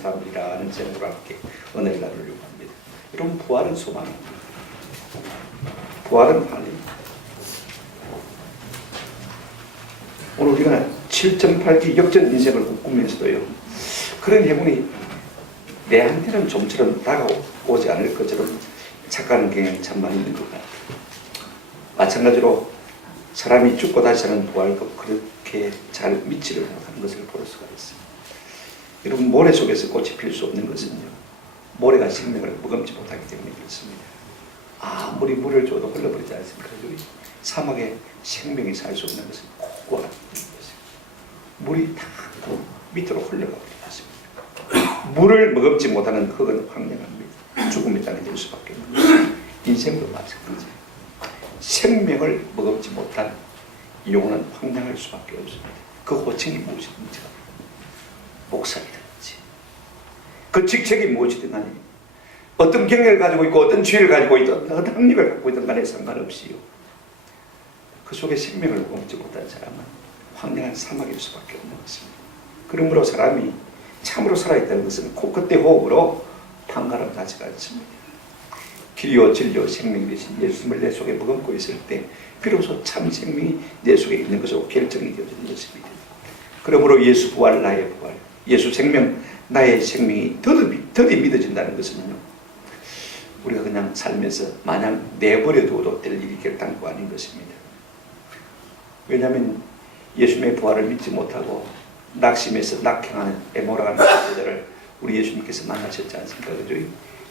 사람들이라는 제목으로 함께 은혜를 나누려고 합니다. 여러분, 부활은 소망입니다. 부활은 환희입니다. 오늘 우리가 7.8기 역전 인생을 꿈꾸면서도요, 그런 행운이 내한테는 좀처럼 다가오지 않을 것처럼 착각하는 경향이 참 많이 있는 것 같아요. 마찬가지로 사람이 죽고 다시 사는 부활도 그렇게 잘 믿지를 못하는 것을 볼 수가 있습니다. 여러분, 모래 속에서 꽃이 필 수 없는 것은요, 모래가 생명을 머금지 못하기 때문에 그렇습니다. 아무리 물을 줘도 흘러버리지 않습니까? 사막에 생명이 살 수 없는 것은 고고한 것입니다. 물이 다 밑으로 흘러가 버리겠습니다. 물을 머금지 못하는 흙은 황량합니다. 죽음의 땅이 될 수밖에 없습니다. 인생도 마찬가지예요. 생명을 머금지 못한 영혼은 황량할 수밖에 없습니다. 그 호칭이 무엇이든지, 목사이든지, 그 직책이 무엇이든 간에, 어떤 경력을 가지고 있고 어떤 지위를 가지고 있든 어떤 학력을 갖고 있든 간에 상관없이요, 그 속에 생명을 머금지 못한 사람은 황량한 사막일 수밖에 없는 것입니다. 그러므로 사람이 참으로 살아있다는 것은 코끝대 호흡으로 판가름 자체가 않습니다. 길이요 진리요 생명 되신 예수님을 내 속에 머금고 있을 때 비로소 참 생명이 내 속에 있는 것으로 결정이 되어지는 것입니다. 그러므로 예수 부활 나의 부활, 예수 생명 나의 생명이 더디 믿어진다는 것은요, 우리가 그냥 살면서 마냥 내버려 두어도 될 일이 결단코 아닌 것입니다. 왜냐하면 예수님의 부활을 믿지 못하고 낙심해서 낙행하는 애모라가는 제자를 우리 예수님께서 만나셨지 않습니까? 그죠?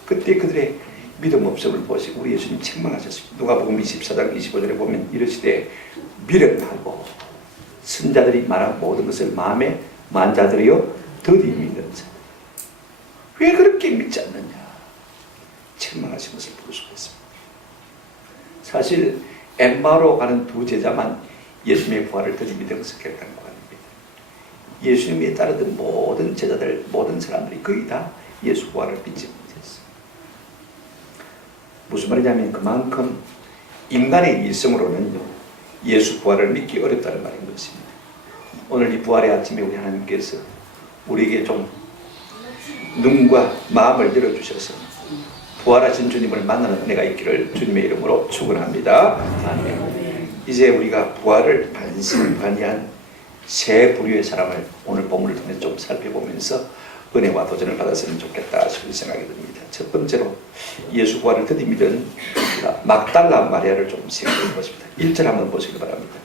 그때 그들의 믿음 없음을 보시고 우리 예수님 책망하셨습니다. 누가복음 24장 25절에 보면 이르시되 미련하고 선자들이 말한 모든 것을 마음에 만자들이여 더디 믿는 자, 왜 그렇게 믿지 않느냐, 책망하신 것을 볼 수가 있습니다. 사실 엠마오로 가는 두 제자만 예수님의 부활을 더디 믿은 것을 결단코 아닙니다. 예수님에 따르던 모든 제자들, 모든 사람들이 거의 다 예수 부활을 믿지 못했어요. 무슨 말이냐면 그만큼 인간의 일성으로는요, 예수 부활을 믿기 어렵다는 말인 것입니다. 오늘 이 부활의 아침에 우리 하나님께서 우리에게 좀 눈과 마음을 열어주셔서 부활하신 주님을 만나는 은혜가 있기를 주님의 이름으로 축원합니다. 아멘. 이제 우리가 부활을 반신반의한 세 부류의 사람을 오늘 본문을 통해 좀 살펴보면서 은혜와 도전을 받았으면 좋겠다 싶은 생각이 듭니다. 첫 번째로 예수 부활을 더디 믿은 막달라 마리아를 좀 생각해 보십니다. 1절 한번 보시기 바랍니다.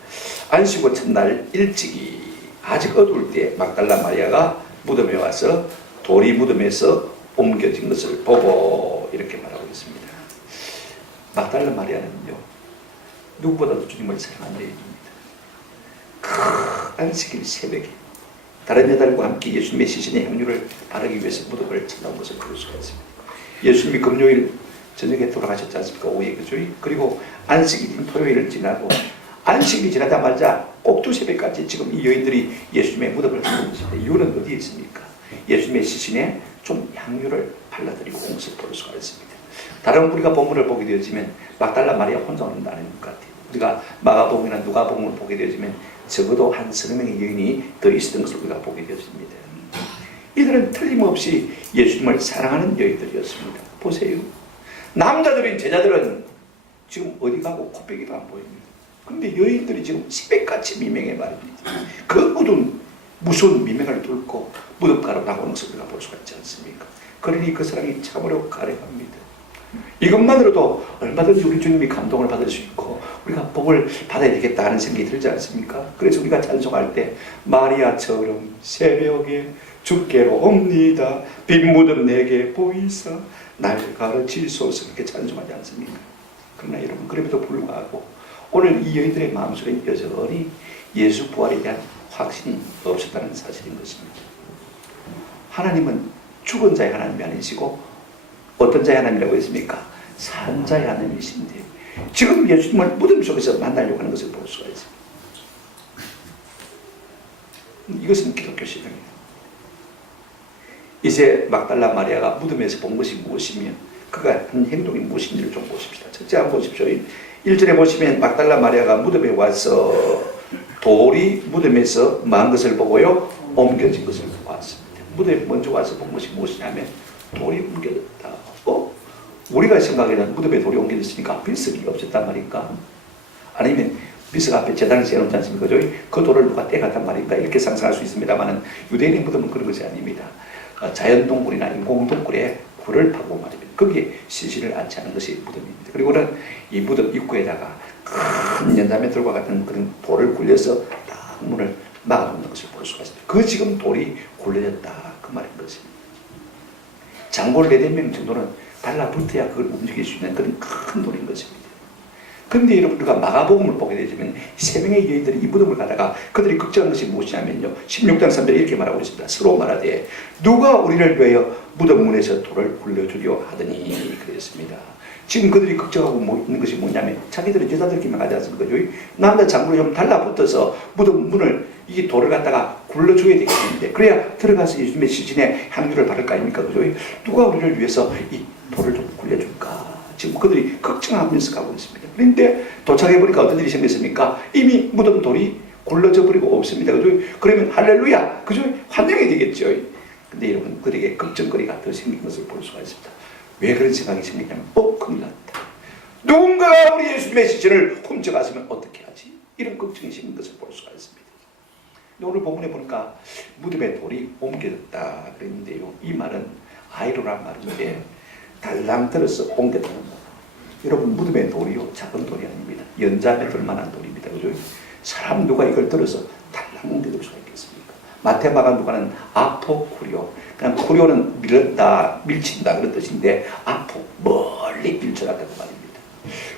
안식 후 첫날 일찍이 아직 어두울 때 막달라 마리아가 무덤에 와서 돌이 무덤에서 옮겨진 것을 보고 이렇게 말하고 있습니다. 막달라 마리아는요, 누구보다도 주님을 사랑하는 여인입니다. 그 안식일 새벽에 다른 여자들과 함께 예수님의 시신의 향유를 바르기 위해서 무덤을 찾아온 것을 볼 수가 있습니다. 예수님이 금요일 저녁에 돌아가셨지 않습니까? 오후에, 그죠? 그리고 안식일인 토요일을 지나고 안식일이 지나자마자 꼭두 새벽까지 지금 이 여인들이 예수님의 무덤을 찾는 것입니다. 이유는 어디에 있습니까? 예수님의 시신에 좀 향유를 발라드리고 온 것을 볼 수가 있습니다. 다른 우리가 본문을 보게 되어지면 막달라 마리아 혼자 오는 게 아닌 것 같아요. 우리가 마가복음이나 누가복음을 보게 되어지면 적어도 한 서너 명의 여인이 더 있었던 것을 우리가 보게 되었습니다. 이들은 틀림없이 예수님을 사랑하는 여인들이었습니다. 보세요. 남자들인 제자들은 지금 어디 가고 코빼기도 안 보입니다. 그런데 여인들이 지금 새벽같이 미명해 말입니다. 그 어두운 무서운 미명을 뚫고 무덤가로 나오는 것을 우리가 볼 수가 있지 않습니까? 그러니 그 사랑이 참으로 가려합니다. 이것만으로도 얼마든지 우리 주님이 감동을 받을 수 있고 우리가 복을 받아야 되겠다 하는 생각이 들지 않습니까? 그래서 우리가 찬송할 때 마리아처럼 새벽에 주께로 옵니다. 빈 무덤 내게 보이사 날 가르치소서, 이렇게 찬송하지 않습니까? 그러나 여러분, 그럼에도 불구하고 오늘 이 여인들의 마음속에 여전히 예수 부활에 대한 확신이 없었다는 사실인 것입니다. 하나님은 죽은 자의 하나님이 아니시고 어떤 자의 하나님이라고 했습니까? 산 자의 하나님이신데 지금 예수님을 무덤 속에서 만나려고 하는 것을 볼 수가 있습니다. 이것은 기독교 신앙입니다. 이제 막달라 마리아가 무덤에서 본 것이 무엇이며 그가 한 행동이 무엇인지를 좀 보십시다. 첫째 한번 보십시오. 1절에 보시면 막달라 마리아가 무덤에 와서 돌이 무덤에서 망한 것을 보고요, 옮겨진 것을 보았습니다. 무덤에 먼저 와서 본 것이 무엇이냐면 돌이 옮겨졌다. 우리가 생각에는 무덤에 돌이 옮겨졌으니까 밀석이 없었단 말인가? 아니면 밀석 앞에 제단을 세워놓지 않습니까? 그 돌을 누가 떼갔단 말인가? 이렇게 상상할 수 있습니다만 유대인의 무덤은 그런 것이 아닙니다. 자연동굴이나 인공동굴에 굴을 파고 말입니다. 거기에 시신을 안치 하는 것이 무덤입니다. 그리고는 이 무덤 입구에다가 큰 연자매들과 같은 그런 돌을 굴려서 딱 문을 막아놓는 것을 볼 수가 있습니다. 그 지금 돌이 굴려졌다 그 말인 것입니다. 장골 4-5명 정도는 달라붙어야 그걸 움직일 수 있는 그런 큰 돌인 것입니다. 그런데 여러분 우리가 마가복음을 보게 되면 3명의 여인들이 이 무덤을 가다가 그들이 걱정한 것이 무엇이냐면요, 16장 3절에 이렇게 말하고 있습니다. 서로 말하되 누가 우리를 위하여 무덤 문에서 돌을 굴려주려 하더니 그랬습니다. 지금 그들이 걱정하고 있는 것이 뭐냐면 자기들은 여자들끼리만 가지 않습니까? 남자 장군이 좀 달라붙어서 무덤 문을 이 돌을 갖다가 굴러줘야 되겠는데 그래야 들어가서 예수님의 시신에 향유를 바를 거 아닙니까? 그죠? 누가 우리를 위해서 이 돌을 좀 굴려줄까? 지금 그들이 걱정하면서 가고 있습니다. 그런데 도착해보니까 어떤 일이 생겼습니까? 이미 무덤 돌이 굴러져 버리고 없습니다. 그죠? 그러면 할렐루야! 그죠? 환영이 되겠죠. 근데 여러분, 그들에게 걱정거리가 더 생긴 것을 볼 수가 있습니다. 왜 그런 생각이 생기냐면, 큰일 났다. 누군가가 우리 예수님의 시신을 훔쳐갔으면 어떻게 하지? 이런 걱정이 생긴 것을 볼 수가 있습니다. 오늘 본문에 보니까 무덤에 돌이 옮겨졌다 그랬는데요. 이 말은 아이로란 말인데 달랑들어서 옮겼다는 거. 여러분 무덤의 돌이요 작은 돌이 아닙니다. 연자에 들만한 돌입니다. 그죠? 사람 누가 이걸 들어서 달랑 옮겨둘 수가 있겠습니까? 마테마가 누가는 아포쿠리오. 그냥 쿠리오는 밀었다, 밀친다 그런 뜻인데 아포 멀리 밀쳐갔다고 말입니다.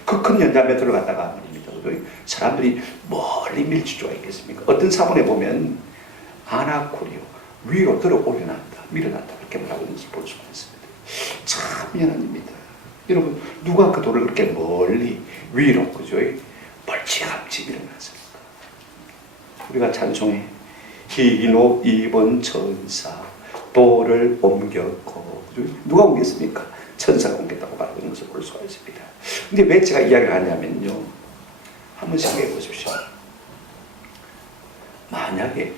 그 큰 연자매들을 갖다가 말입니다. 그죠? 사람들이 멀리 밀칠 수가 있겠습니까? 어떤 사본에 보면 아나쿠리오 위로 들어 올려놨다, 밀어놨다 그렇게 말하고 있는 것을 볼 수가 있습니다. 참 미안한 일입니다. 여러분 누가 그 돌을 그렇게 멀리 위로 그죠? 멀찌감치 밀어놨습니까? 우리가 찬송에 흰 옷 입은 천사 돌을 옮겼고 그죠? 누가 옮겼습니까? 천사가 옮겼다고 말하고 있는 것을 볼 수가 있습니다. 근데 왜 제가 이야기를 하냐면요, 한번 생각해 보십시오. 만약에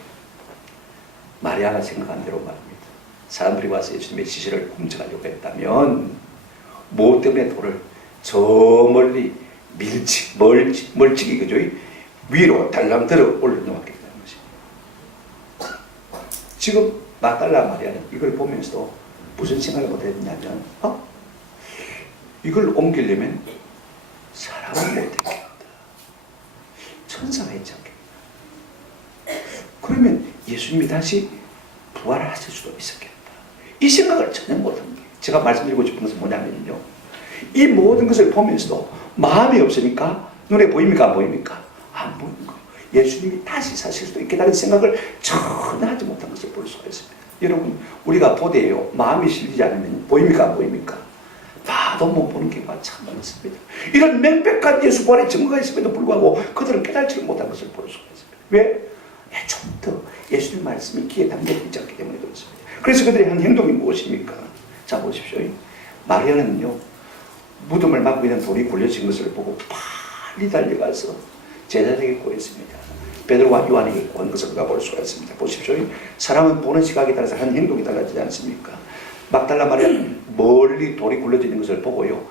마리아가 생각한 대로 말입니다. 사람들이 와서 예수님의 시신을 훔쳐가려고 했다면 무엇 때문에 돌을 저 멀리 멀찍이 그죠? 위로 달랑 들어 올려놓았기 때문에 것입니다. 지금 막달라 마리아는 이걸 보면서도 무슨 생각을 못했냐면 이걸 옮기려면 사람은 못했겠다. 천사가 있지 않겠다. 그러면 예수님이 다시 부활하실 수도 있었겠다. 이 생각을 전혀 못한 거예요. 제가 말씀드리고 싶은 것은 뭐냐면요, 이 모든 것을 보면서도 마음이 없으니까 눈에 보입니까? 안 보입니까? 안 보이는 거예요. 예수님이 다시 사실 수도 있겠다는 생각을 전혀 하지 못한 것을 볼 수가 있습니다. 여러분 우리가 보대요. 마음이 실리지 않으면 보입니까? 안 보입니까? 봐도 못 보는 경우가 참 많습니다. 이런 명백한 예수 부활의 증거가 있음에도 불구하고 그들은 깨달지를 못한 것을 볼 수가 있습니다. 왜? 처음부터 예수님 말씀이 귀에 담겨있지 않기 때문에 그렇습니다. 그래서 그들이 한 행동이 무엇입니까? 자 보십시오. 마리아는요 무덤을 막고 있는 돌이 굴려진 것을 보고 빨리 달려가서 제자들에게 구했습니다. 베드로와 요한에게 구한 것을 우리가 볼 수가 있습니다. 보십시오. 사람은 보는 시각에 따라서 하는 행동이 달라지지 않습니까? 막달라 마리아는 멀리 돌이 굴려져 있는 것을 보고요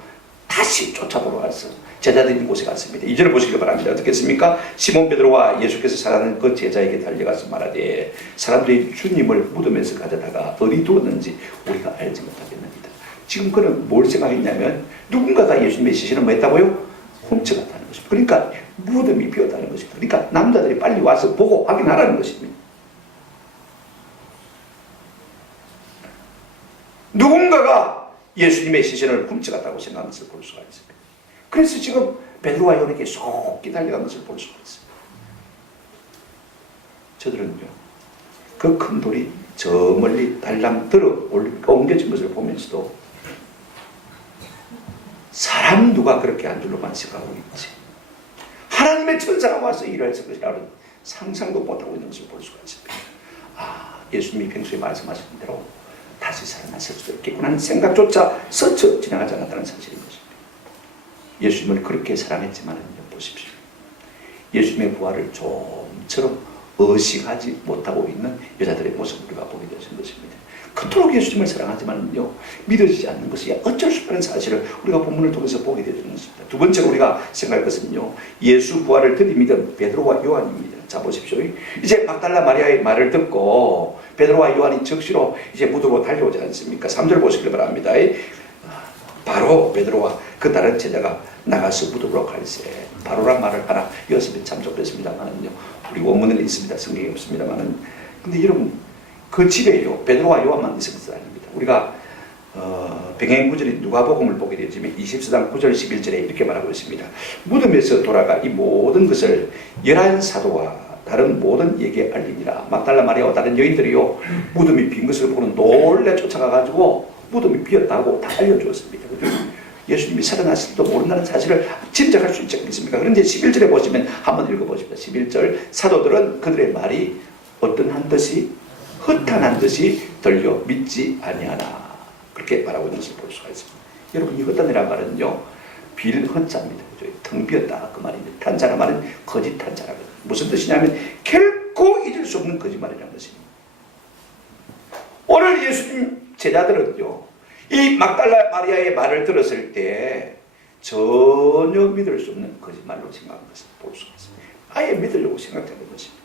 다시 쫓아보러 가서 제자들이 있는 곳에 갔습니다. 이절을 보시기 바랍니다. 어떻게 했습니까? 시몬 베드로와 예수께서 사랑하는 그 제자에게 달려가서 말하되 사람들이 주님을 무덤에서 가져다가 어디 두었는지 우리가 알지 못하겠습니다. 지금 그는 뭘 생각했냐면 누군가가 예수님의 시신을 뭐 했다고요? 훔쳐갔다는 것입니다. 그러니까 무덤이 비었다는 것입니다. 그러니까 남자들이 빨리 와서 보고 확인하라는 것입니다. 누군가가 예수님의 시신을 훔쳐갔다고 생각하는 것을 볼 수가 있습니다. 그래서 지금 베드로와 요한에게 속히 달려간 것을 볼 수가 있습니다. 저들은요 그 큰 돌이 저 멀리 달랑 들어 옮겨진 것을 보면서도 사람 누가 그렇게 한 줄로만 생각하고 있지 하나님의 천사가 와서 일을 했을 것이라는 상상도 못하고 있는 것을 볼 수가 있습니다. 예수님이 평소에 말씀하신 대로 다시 살아났을 수도 있겠구나 하는 생각조차 스쳐 지나가지 않았다는 사실인 것입니다. 예수님을 그렇게 사랑했지만 보십시오. 예수님의 부활을 좀처럼 의식하지 못하고 있는 여자들의 모습을 우리가 보게 되는 것입니다. 그토록 예수님을 사랑하지만요, 믿어지지 않는 것이 어쩔 수 없는 사실을 우리가 본문을 통해서 보게 되는 것입니다. 두 번째로 우리가 생각할 것은요, 예수 부활을 들이믿은 베드로와 요한입니다. 자, 보십시오. 이제 막달라 마리아의 말을 듣고 베드로와 요한이 즉시로 이제 무덤으로 달려오지 않습니까? 3절 보시길 바랍니다. 바로 베드로와 그 다른 제자가 나가서 무덤으로 갈새. 바로란 말을 하나 이었으면 참 좋겠습니다만은요, 우리 원문에는 있습니다. 성경에 없습니다만은. 근데 여러분, 그 집에요, 베드로와 요한만 있었던 것이 아닙니다. 우리가 병행 구절이 누가복음을 보게 되지만 24장 9절 11절에 이렇게 말하고 있습니다. 무덤에서 돌아가 이 모든 것을 11사도와 다른 모든 얘기에 알리니라. 막달라 마리아와 다른 여인들이요, 무덤이 빈 것을 보고는 놀래 쫓아가가지고 무덤이 비었다고 다 알려주었습니다. 예수님이 살아났을 때 모른다는 사실을 짐작할 수 있지 않겠습니까? 그런데 11절에 보시면 한번 읽어보십니다. 11절, 사도들은 그들의 말이 어떤 한 듯이 헛한한 듯이 들려 믿지 아니하나, 그렇게 말하고 있는 것을 볼 수가 있습니다. 여러분, 이 헛한이라는 말은요, 빌 헛자입니다. 텅 비었다 그 말입니다. 탄자란 말은 거짓 탄자라거든요. 무슨 뜻이냐면 결코 잊을 수 없는 거짓말이라는 것입니다. 오늘 예수님 제자들은요, 이 막달라 마리아의 말을 들었을 때 전혀 믿을 수 없는 거짓말로 생각한 것을 볼 수가 있습니다. 아예 믿으려고 생각하는 것입니다.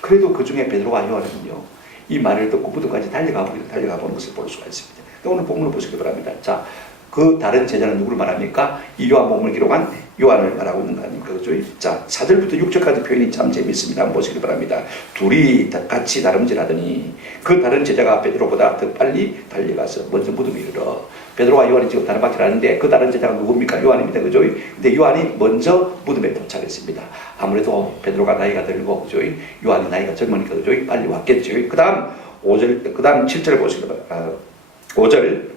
그래도 그 중에 베드로와 요한은요, 이 말을 듣고 무덤까지 달려가 보는 것을 볼 수가 있습니다. 오늘 본문을 보시기 바랍니다. 자, 그 다른 제자는 누구를 말합니까? 이 요한복음을 기록한 요한을 말하고 있는 거 아닙니까? 그죠? 자, 4절부터 6절까지 표현이 참 재미있습니다. 한번 보시기 바랍니다. 둘이 같이 다름질하더니 그 다른 제자가 베드로보다 더 빨리 달려가서 먼저 무덤에 이르러, 베드로와 요한이 지금 다름박질 하는데 그 다른 제자가 누굽니까? 요한입니다. 그죠? 근데 요한이 먼저 무덤에 도착했습니다. 아무래도 베드로가 나이가 들고, 그죠? 요한이 나이가 젊으니까, 그죠? 빨리 왔겠죠. 그 다음 7절 보시기 바랍니다. 5절.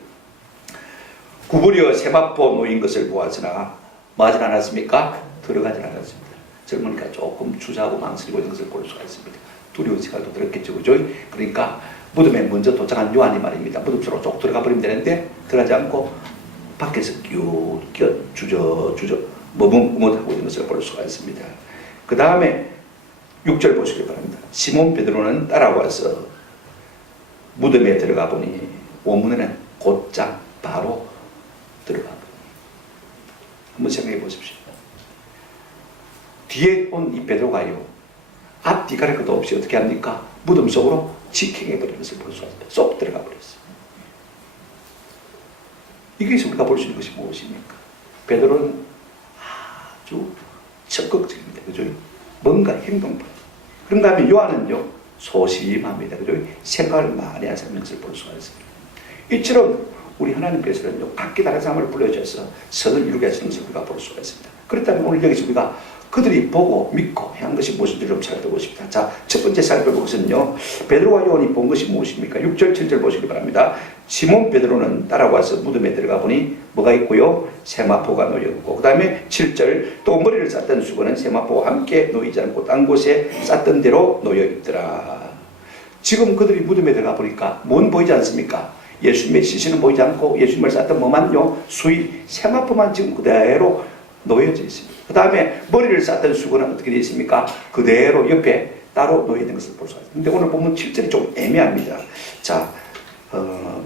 구부려 세마포 놓인 것을 보았으나 뭐하진 않았습니까? 들어가진 않았습니다. 젊으니까 조금 주저하고 망설이고 있는 것을 볼 수가 있습니다. 두려운 생각도 들었겠죠. 그죠? 그러니까 무덤에 먼저 도착한 요한이 말입니다. 무덤 속으로 쭉 들어가 버리면 되는데 들어가지 않고 밖에서 끼어 주저 머뭇머뭇하고 있는 것을 볼 수가 있습니다. 그 다음에 6절 보시기 바랍니다. 시몬 베드로는 따라와서 무덤에 들어가 보니 원문에는 곧장 바로 들어가 버립니다. 한번 생각해 보십시오. 뒤에 온 이 베드로가요, 앞뒤 가릴 것도 없이 어떻게 합니까? 무덤 속으로 직행해 버리는 것을 볼 수가 있습니다. 쏙 들어가 버렸어요. 여기서 우리가 볼 수 있는 것이 무엇입니까? 베드로는 아주 적극적입니다. 그죠? 뭔가 행동법. 그런가 하면 요한은요, 소심합니다. 그죠? 생각을 많이 하는 것을 볼 수가 있습니다. 이처럼 우리 하나님께서는요, 각기 다른 사람을 불러주셔서 선을 이루게 하시는 것을 우리가 볼 수가 있습니다. 그렇다면 오늘 여기서 우리가 그들이 보고 믿고 한 것이 무엇인지 좀 살펴보고 싶다. 자, 첫 번째 살펴볼 것은요, 베드로와 요한이 본 것이 무엇입니까? 6절, 7절 보시기 바랍니다. 시몬 베드로는 따라와서 무덤에 들어가 보니 뭐가 있고요? 세마포가 놓였고, 그 다음에 7절, 또 머리를 쌌던 수건은 세마포와 함께 놓이지 않고 딴 곳에 쌌던 대로 놓여있더라. 지금 그들이 무덤에 들어가 보니까 뭔 보이지 않습니까? 예수님의 시신은 보이지 않고 예수님을 쌌던 뭐만요? 수의 세마포만 지금 그대로 놓여져 있습니다. 그 다음에 머리를 쌌던 수건은 어떻게 되어 있습니까? 그대로 옆에 따로 놓여 있는 것을 볼 수가 있습니다. 근데 오늘 보면 7절이 좀 애매합니다. 자,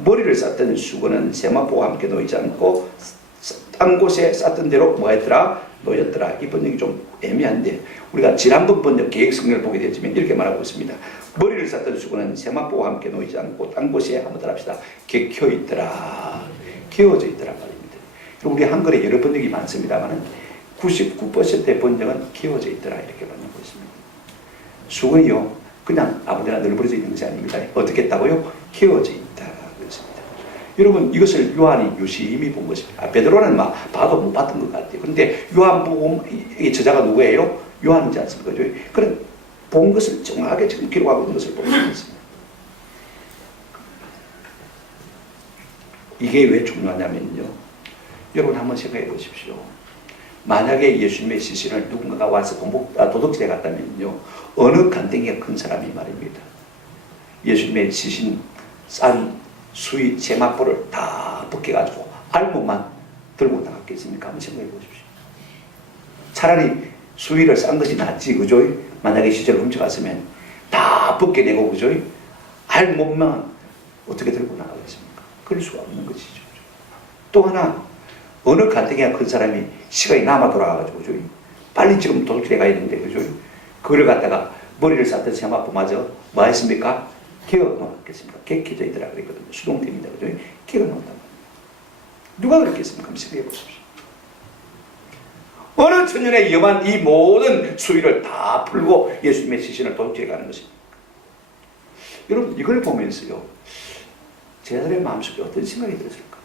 머리를 쌌던 수건은 세마포와 함께 놓이지 않고 딴 곳에 쌌던 대로 뭐 했더라? 놓였더라. 이 번역이 좀 애매한데 우리가 지난번 번역 계획 성경을 보게 되지만 이렇게 말하고 있습니다. 머리를 쌌던 수건은 세마포와 함께 놓이지 않고 딴 곳에 한번 따라합시다. 개켜 있더라. 개어져 있더라 말입니다. 우리 한글에 여러 번역이 많습니다만 99%의 번역은 개어져 있더라 이렇게 번역하고 있습니다. 수건이요, 그냥 아무데나 널브러져 있는 것이 아닙니다. 어떻게 했다고요? 개어져 있다 그랬습니다. 여러분, 이것을 요한이 유심히 본 것입니다. 베드로는 막 봐도 못 봤던 것 같아요. 그런데 요한 보고 이 저자가 누구예요? 요한이지 않습니까? 그런 본 것을 정확하게 지금 기록하고 있는 것을 볼 수 있습니다. 이게 왜 중요하냐면요, 여러분 한번 생각해 보십시오. 만약에 예수님의 시신을 누군가가 와서 도둑질해 갔다면요, 어느 간땡이가 큰 사람이 말입니다. 예수님의 시신 싼 수의 세마포를 다 벗겨가지고 알몸만 들고 나갔겠습니까? 한번 생각해 보십시오. 차라리 수위를 싼 것이 낫지, 그죠? 만약에 시체를 훔쳐갔으면 다 벗겨내고, 그죠? 알 몸만 어떻게 들고 나가겠습니까? 그럴 수가 없는 것이죠. 또 하나, 어느 가뜩이나 큰 사람이 시간이 남아 돌아가가지고, 그죠? 빨리 지금 도둑질해 가야 되는데, 그죠? 그걸 갖다가 머리를 쌌던 세마포마저 뭐 했습니까? 개어 놓았겠습니까? 객해져 있더라 그랬거든요. 수동태입니다, 그죠? 개어 놓았단 말이에요. 누가 그랬겠습니까? 한번 생각해 보십시오. 어느 천년의 위험한 이 모든 수위를 다 풀고 예수님의 시신을 도둑질해 가는 것입니다. 여러분, 이걸 보면서요, 제자들의 마음속에 어떤 생각이 들었을까?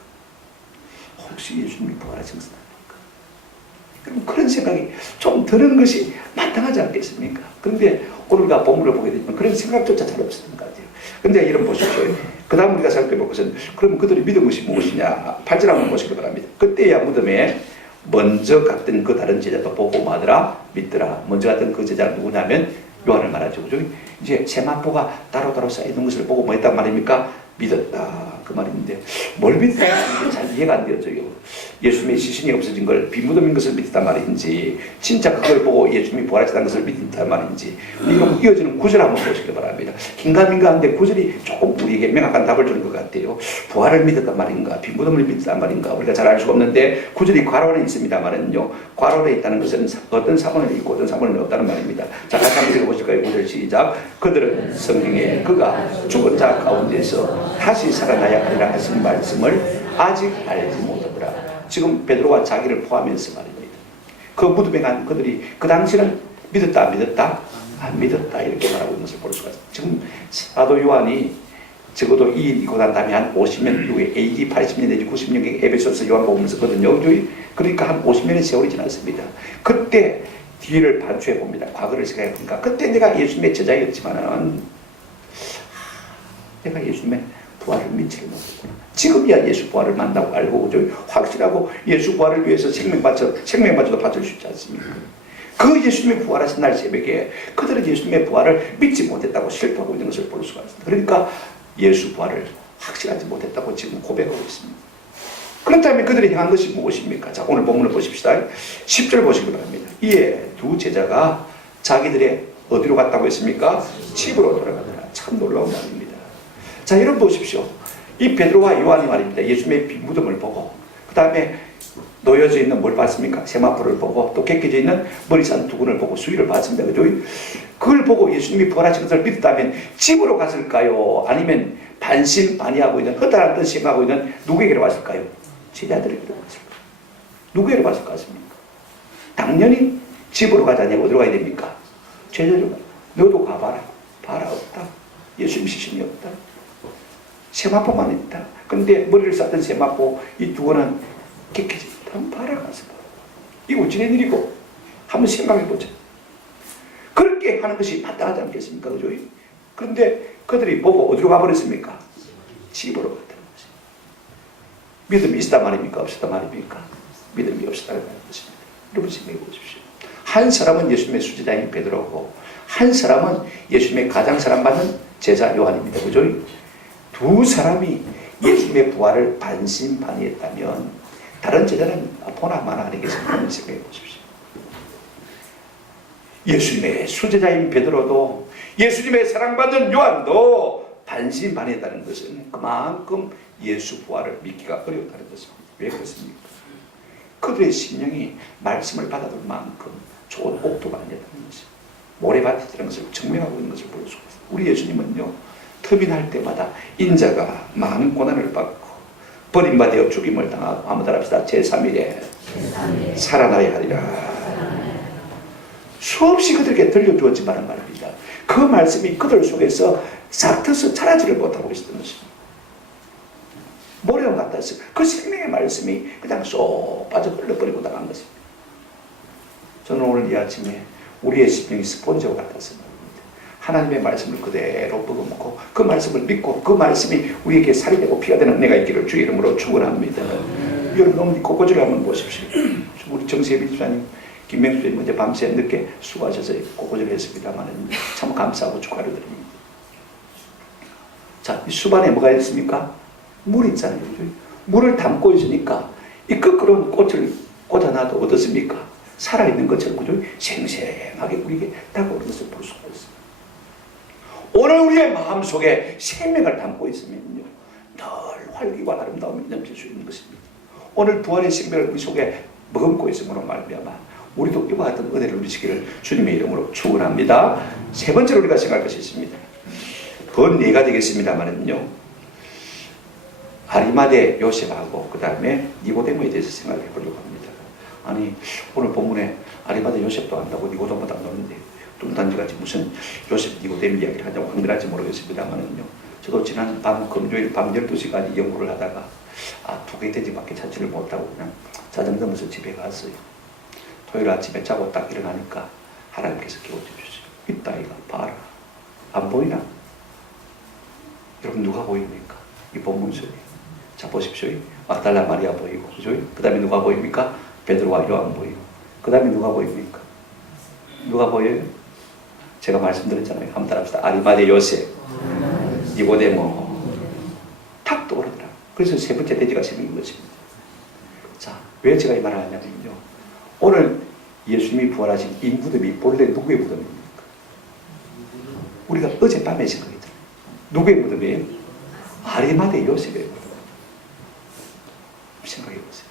혹시 예수님이 부활하신 것은 아닙니까? 그럼 그런 생각이 좀 드는 것이 마땅하지 않겠습니까? 그런데 오늘과 본문을 보게 되면 그런 생각조차 잘 없었던 것 같아요. 근데 이런 보십시오. 그 다음 우리가 살펴볼 것은, 그럼 그들이 믿은 것이 무엇이냐? 8절 한번 보시기 바랍니다. 그때야 무덤에 먼저 갔던 그 다른 제자도 보고 마더라 믿더라. 먼저 갔던 그 제자가 누구냐면 요한을 말하죠. 그죠? 이제 세마포가 따로따로 쌓여있는 것을 보고 뭐 했단 말입니까? 믿었다, 그 말인데, 뭘 믿었다? 이게 잘 이해가 안 되어져요. 예수님의 시신이 없어진 걸 비무덤인 것을 믿었단 말인지, 진짜 그걸 보고 예수님이 부활하셨다는 것을 믿었단 말인지, 이런 이어지는 구절 한번 보시기 바랍니다. 긴가민가한데 구절이 조금 우리에게 명확한 답을 주는 것 같아요. 부활을 믿었단 말인가, 비무덤을 믿었단 말인가, 우리가 잘 알 수가 없는데, 구절이 괄호에 있습니다만은요, 괄호에 있다는 것은 어떤 사본을 있고 어떤 사본은 없다는 말입니다. 자, 다시 한번 읽어보실까요? 구절 시작. 그들은 성경에 그가 죽은 자 가운데서 다시 살아나야 하리라 하신 말씀을 아직 알지 못하더라. 지금 베드로가 자기를 포함해서 말입니다. 그 무덤에 간 그들이 그 당시는 믿었다, 안 믿었다 이렇게 말하고 있는 것을 볼 수가 있습니다. 지금 사도 요한이 적어도 이고 난 다음에 한 50년 이후에 AD 80년 내지 90년경에 에베소서 요한복음을 썼거든요. 그러니까 한 50년의 세월이 지났습니다. 그때 뒤를 반추해 봅니다. 과거를 생각해 보니까 그때 내가 예수님의 제자였지만은 내가 예수님의 부활을 믿지를 못했구나. 지금이야 예수 부활을 만나고 알고, 그죠? 확실하고 예수 부활을 위해서 생명마저도 바칠 수 있지 않습니까? 그 예수님의 부활하신 날 새벽에 그들은 예수님의 부활을 믿지 못했다고 실토하고 있는 것을 볼 수가 있습니다. 그러니까 예수 부활을 확실하지 못했다고 지금 고백하고 있습니다. 그렇다면 그들이 향한 것이 무엇입니까? 자, 오늘 본문을 보십시다. 10절 보시기 바랍니다. 이에 두 제자가 자기들의 어디로 갔다고 했습니까? 집으로 돌아가더라. 참 놀라운 말입니다. 자, 여러분 보십시오. 이 베드로와 요한이 말입니다. 예수님의 무덤을 보고, 그 다음에 놓여져 있는 뭘 봤습니까? 세마포를 보고, 또 객겨져 있는 머리 산 두근을 보고 수위를 봤습니다. 그죠? 그걸 보고 예수님이 부활하신 것을 믿었다면 집으로 갔을까요? 아니면 반신반의하고 있는, 허탈한 듯 생각하고 있는 누구에게로 갔을까요? 제자들에게로 갔을까요? 누구에게로 갔을 것 같습니까? 당연히 집으로 가자니 어디로 가야 됩니까? 제자로 가. 너도 가봐라. 봐라, 없다. 예수님 시신이 없다. 세마포만 있다. 근데 머리를 쌌던 세마포 이 두고는 객해져 있다. 한번 봐라, 가서 봐. 이거 어찌된 일이고 한번 생각해보자. 그렇게 하는 것이 마땅하지 않겠습니까? 그죠? 그런데 그들이 보고 어디로 가버렸습니까? 집으로 갔다는 것입니다. 믿음이 있었단 말입니까? 없었단 말입니까? 믿음이 없었다는 것입니다. 여러분 생각해 보십시오. 한 사람은 예수님의 수제자인 베드로고, 한 사람은 예수님의 가장 사랑받는 제자 요한입니다. 그죠? 두 사람이 예수님의 부활을 반신반의했다면 다른 제자는 보나 마나 아니겠습니까? 생각해 보십시오. 예수님의 수제자인 베드로도, 예수님의 사랑받는 요한도 반신반의했다는 것은 그만큼 예수 부활을 믿기가 어렵다는 것입니다. 왜 그렇습니까? 그들의 심령이 말씀을 받아들 만큼 좋은 옥토가 아니었다는 것입니다. 모래밭이라는 것을 증명하고 있는 것을 볼 수가 있습니다. 우리 예수님은요, 터빈할 때마다 인자가 많은 고난을 받고 버림받아 죽임을 당하고, 한번 따라합시다. 제3일에 살아나야 하리라. 수없이 그들에게 들려주었지만 말입니다. 그 말씀이 그들 속에서 싹트서 자라지를 못하고 있었던 것입니다. 모래와 같았어요. 그 생명의 말씀이 그냥 쏙 빠져 흘러버리고 나간 것입니다. 저는 오늘 이 아침에 우리의 심령이 스폰지와 같았습니다. 하나님의 말씀을 그대로 먹어먹고 그 말씀을 믿고 그 말씀이 우리에게 살이 되고 피가 되는 은혜가 있기를 주의 이름으로 축원합니다. 여러분 너무 꽃꽂이를 한번 보십시오. 우리 정세비 집사님, 김명수 집사님 어제 밤새 늦게 수고하셔서 꽃꽂이를 했습니다만 참 감사하고 축하를 드립니다. 자, 이 수반에 뭐가 있습니까? 물이 있잖아요. 물을 담고 있으니까 이 끄끄러운 꽃을 꽂아놔도 어떻습니까? 살아있는 것처럼 그죠? 생생하게 우리에게 다가오는 것을 볼 수가 있습니다. 오늘 우리의 마음속에 생명을 담고 있으면요 늘 활기와 아름다움이 넘칠 수 있는 것입니다. 오늘 부활의 생명을 우리 속에 머금고 있음으로 말미암아 우리도 이와 같은 은혜를 누리시기를 주님의 이름으로 축원합니다. 세 번째로 우리가 생각할 것이 있습니다. 그건 네가 되겠습니다만은요 아리마대 요셉하고 그 다음에 니고데모에 대해서 생각해 보려고 합니다. 아니 오늘 본문에 아리마대 요셉도 안다고 니고데모도 안 나오는데 뚱딴지같이 무슨 요셉 니고데모 이야기를 하냐고 황당할지 모르겠습니다만은요 저도 지난 금요일 밤 12시까지 연구를 하다가 두 개 돼지밖에 찾지를 못하고 그냥 자정 넘어서 집에 갔어요. 토요일 아침에 자고 딱 일어나니까 하나님께서 깨워주셨어요. 있다 이가 봐라. 안 보이나? 여러분 누가 보입니까? 이 본문 속에. 자 보십시오. 막달라 마리아 보이고 그죠? 그 다음에 누가 보입니까? 베드로와 요한 보이고 그 다음에 누가 보입니까? 누가 보여요? 제가 말씀드렸잖아요. 한번 따라합시다. 아리마대 요셉, 니고데모 탁 떠오르더라. 그래서 세 번째 돼지가 생긴 것입니다. 자, 왜 제가 이 말을 하냐면요. 오늘 예수님이 부활하신 이 무덤이 본래 누구의 무덤입니까? 우리가 어젯밤에 생각했잖아요. 누구의 무덤이에요? 아리마대 요셉의 무덤. 생각해 보세요.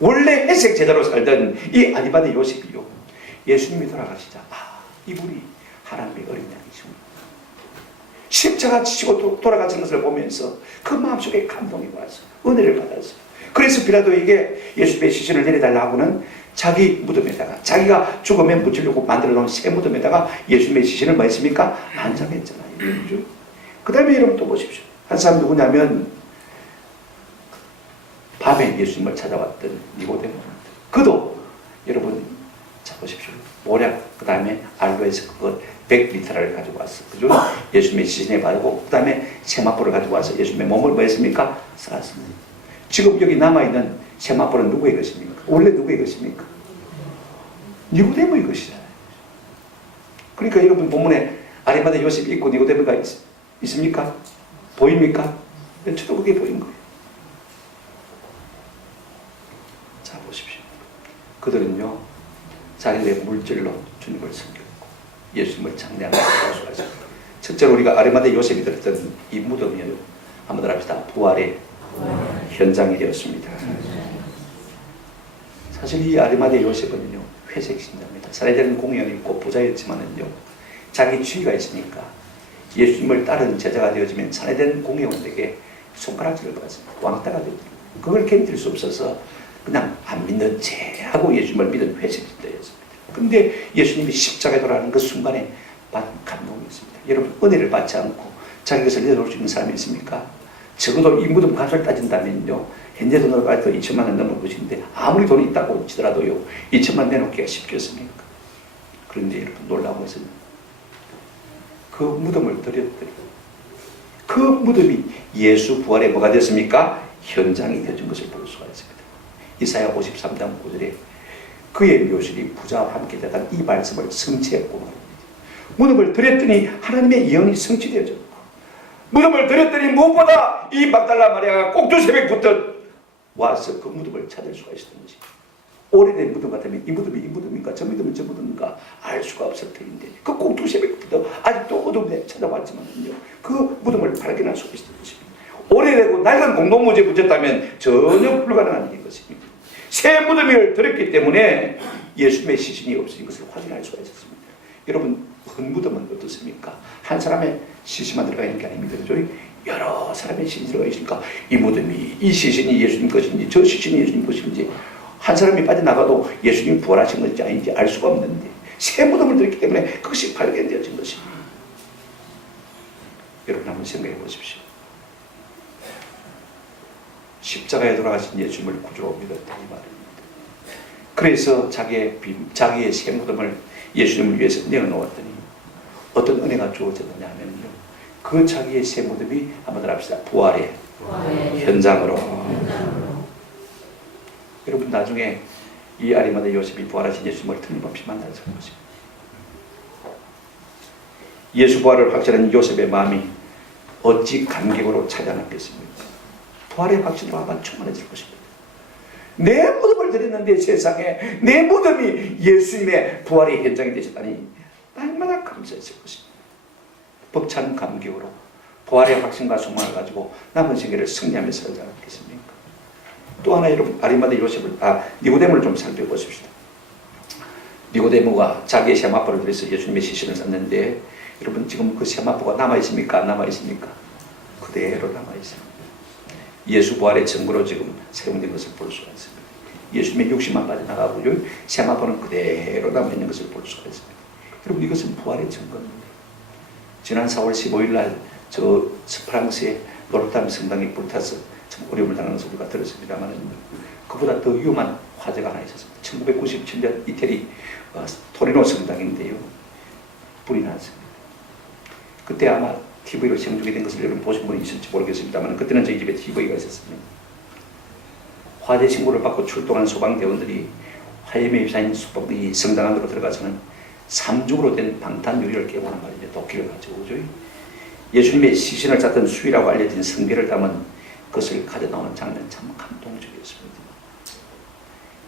원래 회색 제자로 살던 이 아리마대 요셉이요. 예수님이 돌아가시자 이분이 하나님의 어린 양이십니다. 십자가 지시고 돌아가신 것을 보면서 그 마음속에 감동이 와서 은혜를 받았어요. 그래서 빌라도에게 예수님의 시신을 내려달라고는 자기 무덤에다가 자기가 죽음에 묻히려고 만들어 놓은 새 무덤에다가 예수님의 시신을 뭐 했습니까? 안장했잖아요. 그 다음에 여러분 또 보십시오. 한 사람 누구냐면 밤에 예수님을 찾아왔던 니고데모. 그도 여러분 자 보십시오. 모략 그 다음에 알로에서 그것 100리터를 가지고 왔어. 그죠? 예수님의 시신에 바르고 그 다음에 세마포를 가지고 와서 예수님의 몸을 뭐 했습니까? 쌓았습니다. 지금 여기 남아있는 세마포는 누구의 것입니까? 원래 누구의 것입니까? 니고데모의 것이잖아요. 그러니까 여러분 본문에 아리마대 요셉이 있고 니고데모가 있습니까? 보입니까? 저도 그게 보인 거예요. 자 보십시오. 그들은요 자기들의 물질로 주님을 섬겼고 예수님을 장례하는 것을 가졌습니다. 첫째로 우리가 아리마대 요셉이 들었던 이 무덤이요 한번 더 합시다. 부활의 현장이 되었습니다. 사실 이 아리마대 요셉은요 회색 신자입니다. 사례자는 공연이 있고 부자였지만은요 자기 지위가 있으니까 예수님을 따른 제자가 되어지면 사례된 공회원에게 손가락질을 받았습니다. 왕따가 되었습니다. 그걸 견딜 수 없어서 그냥 안 믿는 체 하고 예수님을 믿은 회색 신자였습니다. 근데 예수님이 십자가에 돌아가는 그 순간에 받은 감동이 있습니다. 여러분 은혜를 받지 않고 자기 것을 내놓을 수 있는 사람이 있습니까? 적어도 이 무덤 값을 따진다면요 현재 돈으로 봐도 2천만 원 넘을 것인데 아무리 돈이 있다고 치더라도요 2천만 원 내놓기가 쉽겠습니까? 그런데 여러분 놀라운 것은 그 무덤을 드렸더니 그 무덤이 예수 부활의 뭐가 됐습니까? 현장이 되어진 것을 볼 수가 있습니다. 이사야 53장 9절에 그의 묘실이 부자와 함께 되던 이 말씀을 성취했고 말입니다. 무덤을 드렸더니 하나님의 예언이 성취되어졌고 무덤을 드렸더니 무엇보다 이 막달라 마리아가 꼭두 새벽부터 와서 그 무덤을 찾을 수가 있었던 것입니다. 오래된 무덤 같으면 이 무덤인가 저 무덤은 저 무덤인가 알 수가 없을 터인데 그 꼭두 새벽부터 아직도 어둠에 찾아왔지만요 그 무덤을 발견할 수가 있었던 것입니다. 오래되고 낡은 공동묘지에 붙였다면 전혀 불가능한 일인 것입니다. 새 무덤을 드렸기 때문에 예수님의 시신이 없으신 것을 확인할 수가 있었습니다. 여러분 큰 무덤은 어떻습니까? 한 사람의 시신만 들어가 있는 게 아닙니다. 그죠? 여러 사람의 시신이 들어가 있으니까 이 무덤이 이 시신이 예수님 것인지 저 시신이 예수님 것인지 한 사람이 빠져나가도 예수님이 부활하신 것인지 아닌지 알 수가 없는데 새 무덤을 드렸기 때문에 그것이 발견되어진 것입니다. 여러분 한번 생각해 보십시오. 십자가에 돌아가신 예수님을 구주로 믿었다 이 말입니다. 그래서 자기의 새 무덤을 예수님을 위해서 내어놓았더니 어떤 은혜가 주어졌느냐 하면요 그 자기의 새 무덤이 한번 더 합시다. 부활의 현장으로. 여러분 나중에 이 아리마대 요셉이 부활하신 예수님을 틀림없이 만나서 것입니다. 예수 부활을 확신한 요셉의 마음이 어찌 감격으로 찾아났겠습니까? 부활의 확신으로 아마 충만해질 것입니다. 내 무덤을 드렸는데 세상에 내 무덤이 예수님의 부활의 현장이 되셨다니 얼마나 감사했을 것입니다. 벅찬 감격으로 부활의 확신과 소망을 가지고 남은 생애를 승리하며 살지 않았겠습니까? 또 하나 여러분 아리마대 요셉을 니고데모를 좀 살펴보십시다. 니고데모가 자기의 세마포를 들여서 예수님의 시신을 샀는데 여러분 지금 그 세마포가 남아있습니까? 안 남아있습니까? 그대로 남아있습니다. 예수 부활의 증거로 지금 사용된 것을 볼 수가 있습니다. 예수님의 육신만 빠져나가고요, 세마포는 그대로 남아있는 것을 볼 수가 있습니다. 여러분 이것은 부활의 증거입니다. 지난 4월 15일 날 저 프랑스의 노르담 성당이 불타서 참 어려움을 당하는 것을 우리가 들었습니다만 그보다 더 위험한 화재가 하나 있었습니다. 1997년 이태리 토리노 성당인데요. 불이 났습니다. 그때 아마 TV로 생중계 된 것을 여러분 보신 분이 있을지 모르겠습니다만 그때는 저희 집에 TV가 있었습니다. 화재 신고를 받고 출동한 소방대원들이 화염에 휩싸인 이 성당 안으로 들어가서는 3중으로 된 방탄 유리를 깨고는 말이죠. 도끼를 가지고 오죠. 예수님의 시신을 쌌던 수위라고 알려진 성게를 담은 것을 가져 나오는 장면 참 감동적이었습니다.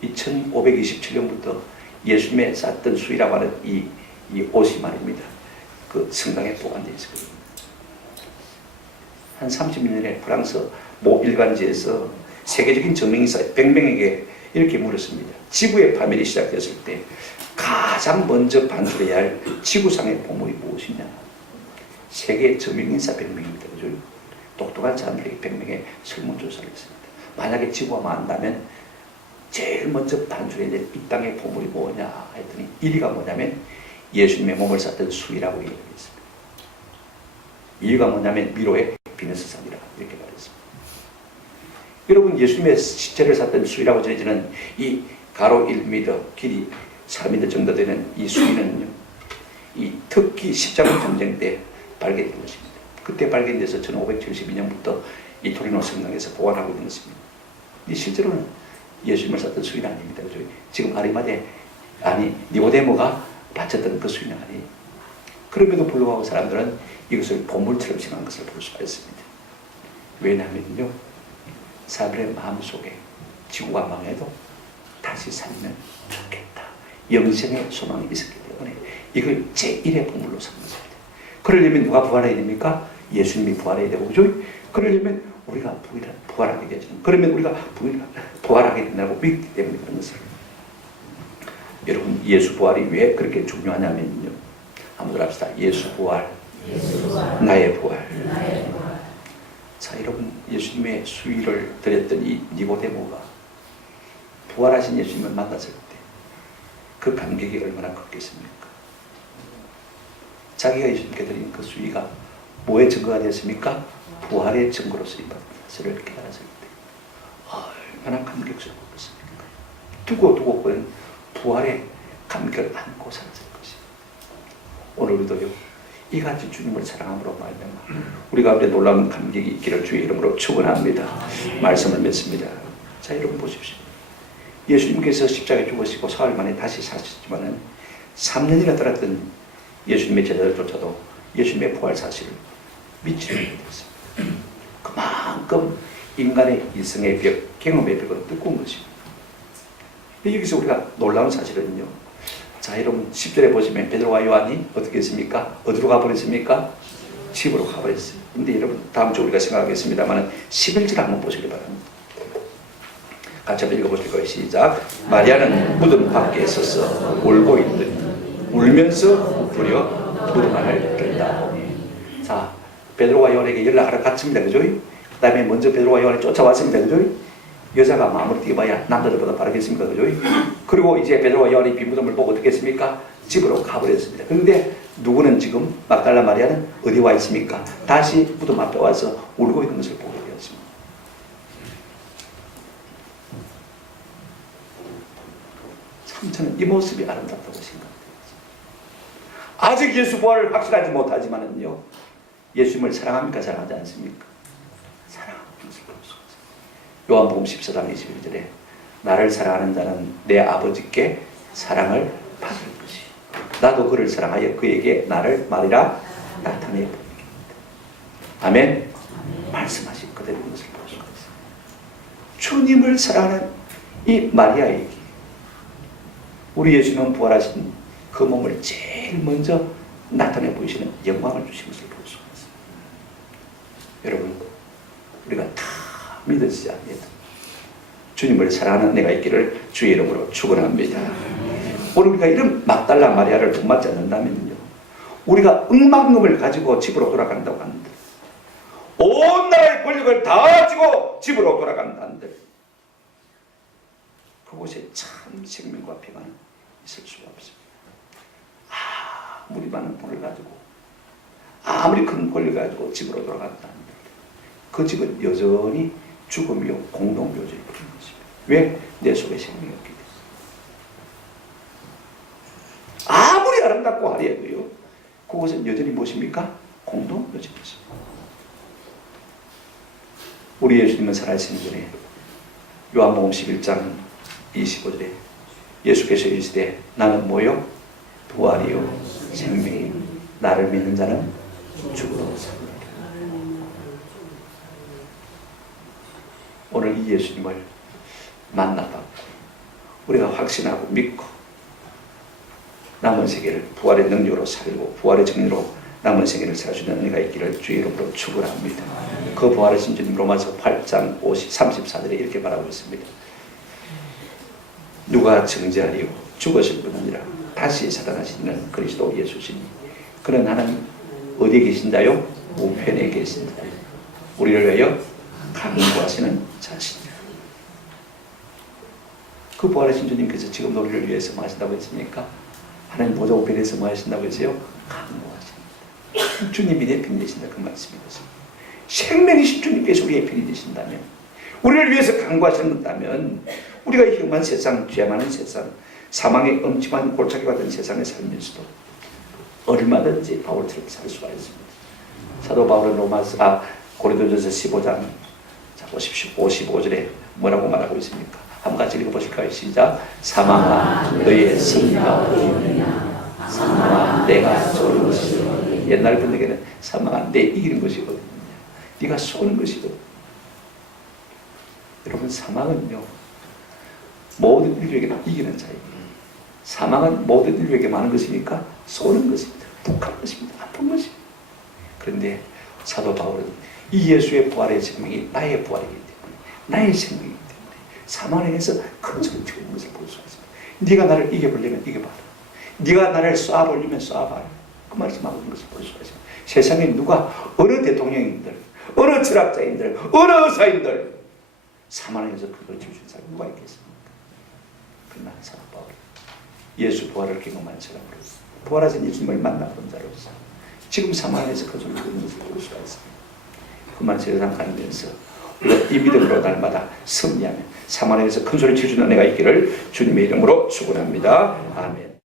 2527년부터 예수님의 쌌던 수위라고 하는 이 옷이 말입니다. 그 성당에 보관되어 있었거든요. 한 30년에 프랑스 모 일간지에서 세계적인 정명이사 100명에게 이렇게 물었습니다. 지구의 파멸이 시작됐을 때 가장 먼저 반출해야 할 지구상의 보물이 무엇이냐? 세계 저명인사 100명입니다. 그죠? 똑똑한 사람들에게 100명의 설문조사를 했습니다. 만약에 지구가 망한다면 제일 먼저 반출해야 될 이 땅의 보물이 뭐냐 했더니 1위가 뭐냐면 예수님의 몸을 쌌던 수위라고 얘기했습니다. 2위가 뭐냐면 미로의 비너스산이라 이렇게 말했습니다. 여러분 예수님의 시체를 쌌던 수위라고 전해지는 이 가로 1m 길이 4m 정도 되는 이 수위는요, 이 특기 십자군 전쟁 때 발견된 것입니다. 그때 발견돼서 1572년부터 이 토리노 성당에서 보관하고 있는 것입니다. 이 실제로는 예수님을 쌌던 수위는 아닙니다. 그죠? 지금 아리마대 니고데모가 바쳤던 그 수위는 아니에요. 그럼에도 불구하고 사람들은 이것을 보물처럼 생각한 것을 볼 수가 있습니다. 왜냐하면요, 사람들의 마음속에 지구가 망해도 다시 살면 좋겠다, 영생의 소망이 있었기 때문에 이걸 제1의 보물로 삼는 것입니다. 그러려면 누가 부활해야 됩니까? 예수님이 부활해야 되고, 그죠? 그러려면 우리가 부활하게 되죠. 그러면 우리가 부활하게 된다고 믿기 때문에 그런 것을. 여러분 예수 부활이 왜 그렇게 중요하냐면요, 한번 합시다. 예수 부활, 나의 부활. 자, 여러분 예수님의 수위를 드렸던 이 니고데모가 부활하신 예수님을 만났을 때 그 감격이 얼마나 컸겠습니까? 자기가 예수님께 드린 그 수위가 뭐의 증거가 되었습니까? 부활의 증거로 쓰임받은 것을 깨달았을 때 얼마나 감격스러웠습니까? 두고 보는 부활의 감격을 안고 살았을 것입니다. 오늘 우리도요, 이같이 주님을 사랑함으로 말미암아 우리 가운데 놀라운 감격이 있기를 주의 이름으로 축원합니다. 말씀을 맺습니다. 자, 여러분 보십시오. 예수님께서 십자가에 죽으시고 사흘 만에 다시 사셨지만은 3년이나 따랐던 예수님의 제자들조차도 예수님의 부활 사실을 믿지 못했습니다. 그만큼 인간의 일생의 벽, 경험의 벽은 두꺼운 것입니다. 여기서 우리가 놀라운 사실은요, 자, 여러분 10절에 보시면 베드로와 요한이 어떻게 했습니까? 어디로 가버렸습니까? 집으로 가버렸어요. 근데 여러분 다음 주 우리가 생각하겠습니다만 11절 한번 보시기 바랍니다. 같이 한번 읽어보실 거예요. 시작. 마리아는 무덤 밖에 서서 울고 있더니 울면서 부풀려 무덤 안을 들다 보니. 자, 베드로와 요한에게 연락하러 갔습니다. 그죠? 그 다음에 먼저 베드로와 요한이 쫓아왔습니다. 그죠? 여자가 마음을 뛰어봐야 남자들보다 빠르겠습니까? 그죠? 그리고 이제 베드로와 요한이 빈 무덤을 보고 어떻게 했습니까? 집으로 가버렸습니다. 그런데 누구는 지금 막달라 마리아는 어디 와 있습니까? 다시 무덤 앞에 와서 울고 있는 것을 보게 되었습니다. 참 저는 이 모습이 아름답다고 생각합니다. 아직 예수 부활을 확실하지 못하지만은요, 예수님을 사랑합니까? 사랑하지 않습니까? 사랑하는 것을 볼 수가 있습니다. 요한복음 14장 21절에 나를 사랑하는 자는 내 아버지께 사랑을 받을 것이, 나도 그를 사랑하여 그에게 나를 말이라 나타내 보이겠다. 아멘. 말씀하신 그대로인 것을 볼 수가 있습니다. 주님을 사랑하는 이 마리아에게 우리 예수님은 부활하신 그 몸을 제일 먼저 나타내 보이시는 영광을 주신 것을 볼 수가 있습니다. 여러분, 우리가 다 믿어지지 않습니다. 주님을 사랑하는 내가 있기를 주의 이름으로 축원합니다. 오늘 우리가 이런 막달라 마리아를 본받지 않는다면요, 우리가 억만금을 가지고 집으로 돌아간다고 하는데, 온 나라의 권력을 다 가지고 집으로 돌아간다는데, 그곳에 참 생명과 평안은 있을 수가 없습니다. 아무리 많은 돈을 가지고, 아무리 큰 권력을 가지고 집으로 돌아간다는데, 그 집은 여전히 죽음이요 공동묘지를 부리는 것입니다. 왜? 내 속에 생명이 없기 때문에. 아무리 아름답고 화려해도요, 그것은 여전히 무엇입니까? 공동묘지입니다. 우리 예수님은 살아계신 분에 요한복음 11장 25절에 예수께서 이르시되 나는 뭐요? 부활이요 생명이요 나를 믿는 자는 죽어도 살리라. 오늘 이 예수님을 만나봤고 우리가 확신하고 믿고 남은 세계를 부활의 능력으로 살고 부활의 정리로 남은 세계를 살 수 있는 은혜가 있기를 주의 이름으로 축원합니다. 그 부활하신 주님 로마서 8장 34절에 이렇게 말하고 있습니다. 누가 정죄하리요? 죽으실 분 아니라 다시 살아나시는 그리스도 예수시니 그는 하나님 어디에 계신다요? 우편에 계신다. 우리를 위하여 강구하시는 자신이다. 그 부활하신 주님께서 지금 우리를 위해서 뭐 하신다고 했습니까? 하나님 보좌 우편에서 뭐 하신다고 했어요? 강구하신다. 주님이 내 편이 되신다. 그 말씀이거든요. 생명이신 주님께서 우리의 편이 되신다면, 우리를 위해서 강구하시는 것다면, 우리가 이 흉한 세상, 죄 많은 세상, 사망의 엄침한 골짜기 같은 세상에 살면서도 얼마든지 바울처럼 살 수가 있습니다. 사도 바울은 고린도전서 15장 자 보십시오. 55절에 뭐라고 말하고 있습니까? 한번 같이 읽어보실까요? 시작. 사망아 너희의 승리가 어디있느냐? 사망아 내가 쏘는 것이거든. 옛날 분에게는 사망아 내 이기는 것이거든요. 네가 쏘는 것이거든. 여러분, 사망은요 모든 인류에게 이기는 자입니다. 사망은 모든 인류에게 많은 것이니까 쏘는 것입니다. 북한 것입니다. 아픈 것입니다. 그런데 사도 바울은 이 예수의 부활의 생명이 나의 부활이기 때문에, 나의 생명이기 때문에 사망에 대해서 큰 소리 치고 있는 것을 볼 수가 있습니다. 네가 나를 이겨보려면 이겨봐라. 네가 나를 쏴보려면 쏴봐라. 그 말씀하고 있는 것을 볼 수가 있습니다. 세상에 누가 어느 대통령인들, 어느 철학자인들, 어느 의사인들 사망에서 그걸 지어준 사람이 누가 있겠습니까? 그러나 사도 바울 예수 부활을 경험한 사람으로 부활하신 예수님을 만나본 자로서 지금 사망에서 그 소리를 듣는 것을 볼 수가 있습니다. 그만 세상 다니면서 우리가 이 믿음으로 날마다 승리하면 사망에서 큰 소리 칠 수 있는 은혜가 있기를 주님의 이름으로 축원합니다. 아멘.